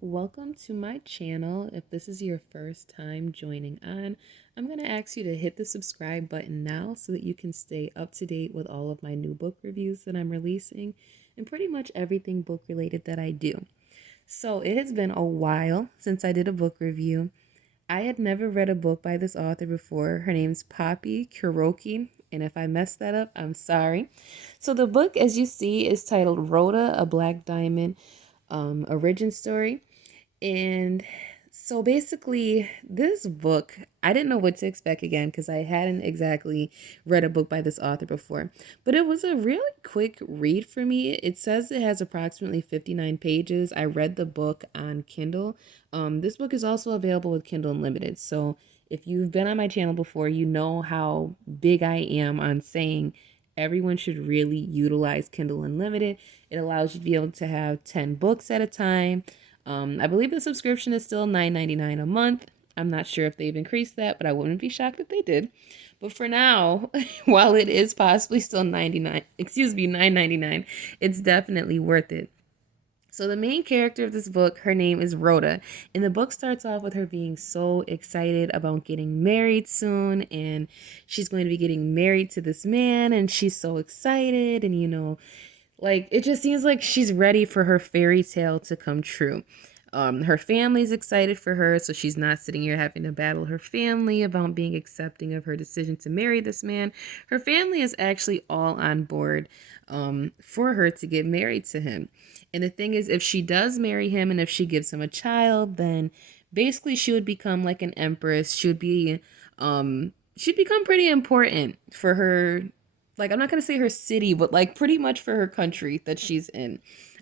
Welcome to my channel. If this is your first time joining on, I'm going to ask you to hit the subscribe button now so that you can stay up to date with all of my new book reviews that I'm releasing and pretty much everything book related that I do. So it has been a while since I did a book review. I had never read a book by this author before. Her name's Poppy Kuroki, and if I messed that up, I'm sorry. So the book, as you see, is titled Rhoda, a Black Diamond origin story. And so basically, this book, I didn't know what to expect again because I hadn't exactly read a book by this author before. But it was a really quick read for me. It says it has approximately 59 pages. I read the book on Kindle. This book is also available with Kindle Unlimited. So if you've been on my channel before, you know how big I am on saying everyone should really utilize Kindle Unlimited. It allows you to be able to have 10 books at a time. I believe the subscription is still $9.99 a month. I'm not sure if they've increased that, but I wouldn't be shocked if they did. But for now, while it is possibly still $9.99, it's definitely worth it. So the main character of this book, her name is Rhoda, and the book starts off with her being so excited about getting married soon, and she's going to be getting married to this man, and she's so excited, and like, it just seems like she's ready for her fairy tale to come true. Her family's excited for her, so she's not sitting here having to battle her family about being accepting of her decision to marry this man. Her family is actually all on board for her to get married to him. And the thing is, if she does marry him and if she gives him a child, then basically she would become like an empress. She'd become pretty important for her, like, I'm not going to say her city, but like pretty much for her country that she's in.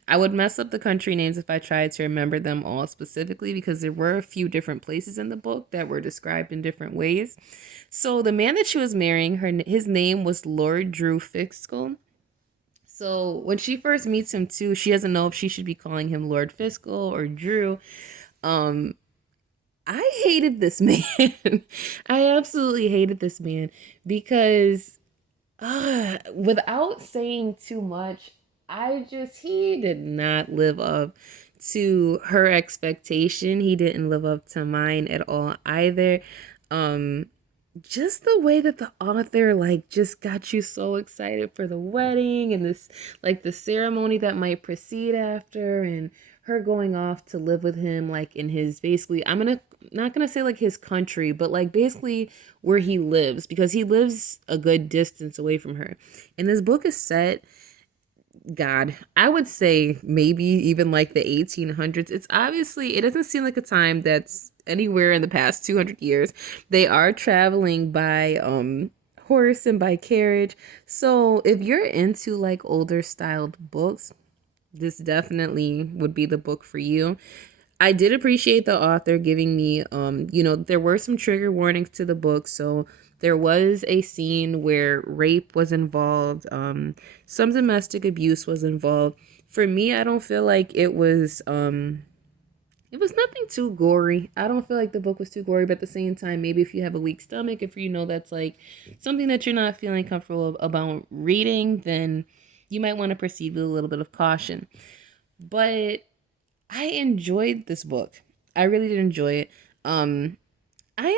I would mess up the country names if I tried to remember them all specifically because there were a few different places in the book that were described in different ways. So the man that she was marrying, his name was Lord Drew Fiscal. So when she first meets him too, she doesn't know if she should be calling him Lord Fiscal or Drew. Um, I hated this man. I absolutely hated this man because without saying too much, he did not live up to her expectation. He didn't live up to mine at all either. Um, just the way that the author like just got you so excited for the wedding and this like the ceremony that might proceed after and her going off to live with him like in his basically not gonna say like his country but like basically where he lives because he lives a good distance away from her. And this book is set, God, I would say maybe even like the 1800s. It's obviously, it doesn't seem like a time that's anywhere in the past 200 years. They are traveling by horse and by carriage. So if you're into like older styled books, this definitely would be the book for you. I did appreciate the author giving me, there were some trigger warnings to the book. So there was a scene where rape was involved, some domestic abuse was involved. For me, I don't feel like it was nothing too gory. I don't feel like the book was too gory, but at the same time, maybe if you have a weak stomach, if you know that's like something that you're not feeling comfortable about reading, then you might want to proceed with a little bit of caution. But I enjoyed this book. I really did enjoy it. I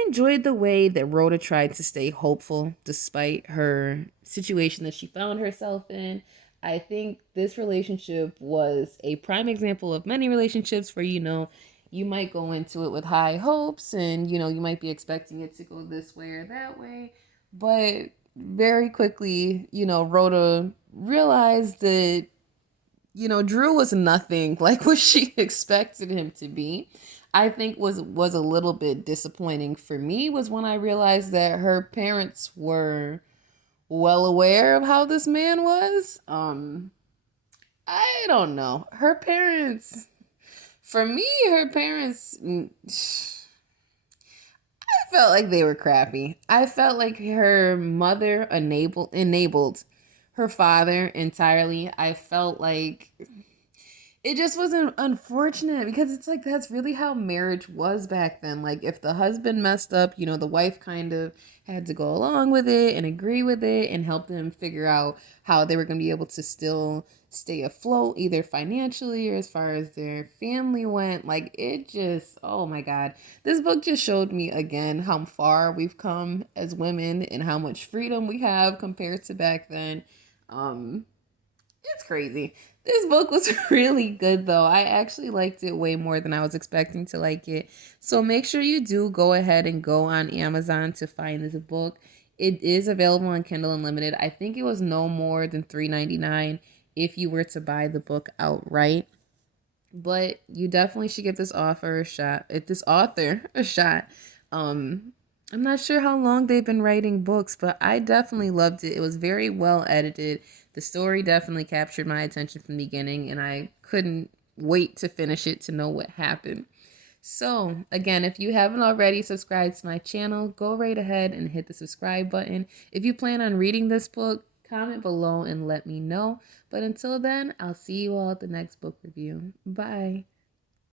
enjoyed the way that Rhoda tried to stay hopeful despite her situation that she found herself in. I think this relationship was a prime example of many relationships where, you might go into it with high hopes and, you might be expecting it to go this way or that way. But very quickly, Rhoda realized that Drew was nothing like what she expected him to be. I think was a little bit disappointing for me was when I realized that her parents were well aware of how this man was. I don't know. Her parents I felt like they were crappy. I felt like her mother enabled her father entirely. I felt like It just wasn't unfortunate because it's like that's really how marriage was back then. Like if the husband messed up, the wife kind of had to go along with it and agree with it and help them figure out how they were going to be able to still stay afloat either financially or as far as their family went. Like it just, oh my god. This book just showed me again how far we've come as women and how much freedom we have compared to back then. Um it's crazy. This book was really good though. I actually liked it way more than I was expecting to like it. So make sure you do go ahead and go on Amazon to find this book. It is available on Kindle Unlimited. I think it was no more than $3.99 if you were to buy the book outright. But you definitely should give this author a shot. This author a shot. Um, I'm not sure how long they've been writing books, but I definitely loved it. It was very well edited. The story definitely captured my attention from the beginning, and I couldn't wait to finish it to know what happened. So, again, if you haven't already subscribed to my channel, go right ahead and hit the subscribe button. If you plan on reading this book, comment below and let me know. But until then, I'll see you all at the next book review. Bye.